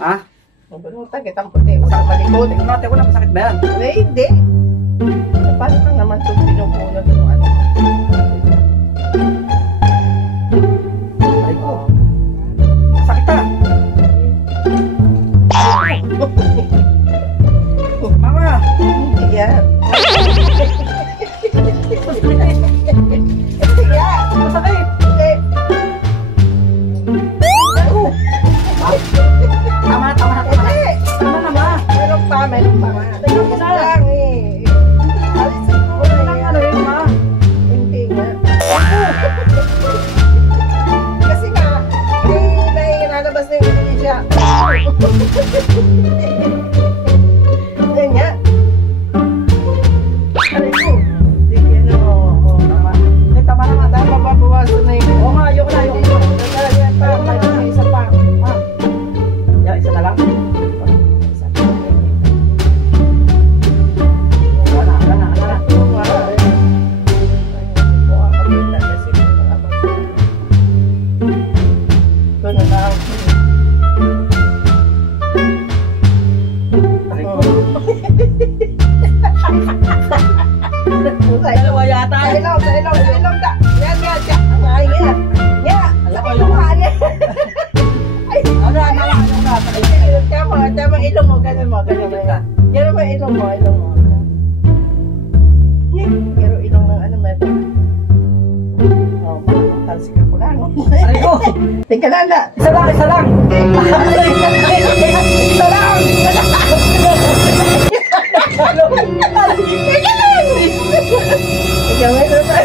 Ha? Nabunutan kitang puti. Unang malikod. Ate ko na, masakit ba yan? Hindi. Paano lang naman itong pinupunod ng ano? Ay ko. Sakit ah. Mama! Hindi yan. Masakit! Tama na. Tama na ba? Meron pa nga. Tingnan mo na. Lang eh. Alisin mo na yan. Ma? Hindi nga. Kasi nga, nailalabas na yung Indonesia. Yan nga. Aray ko. Sige na mo. Tama. Tama na nga. Tama ba bawasan na yung... Oo nga, ayoko na. Yan pa. May isa pa. Ya, isa na lang. Isa pa. Wala na. Aray ko. Dalawa yata. Sa ilong da. Yan. Ay, yan. Yan. Alam ko, Sa ilong ka, yan. Ay, Ano? tama ilong mo, ganun mo. Ganun mo ilong mo. Pero ilong ng ano meto. Oh, talsikan ko lang. Aray ko. Tingka lang na. Isa lang. Isa lang. Ikaw may naman.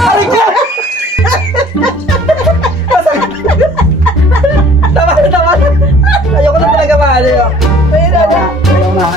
Aray ko. Tama. Ayoko na talaga maano yun. May naman. Ayaw na.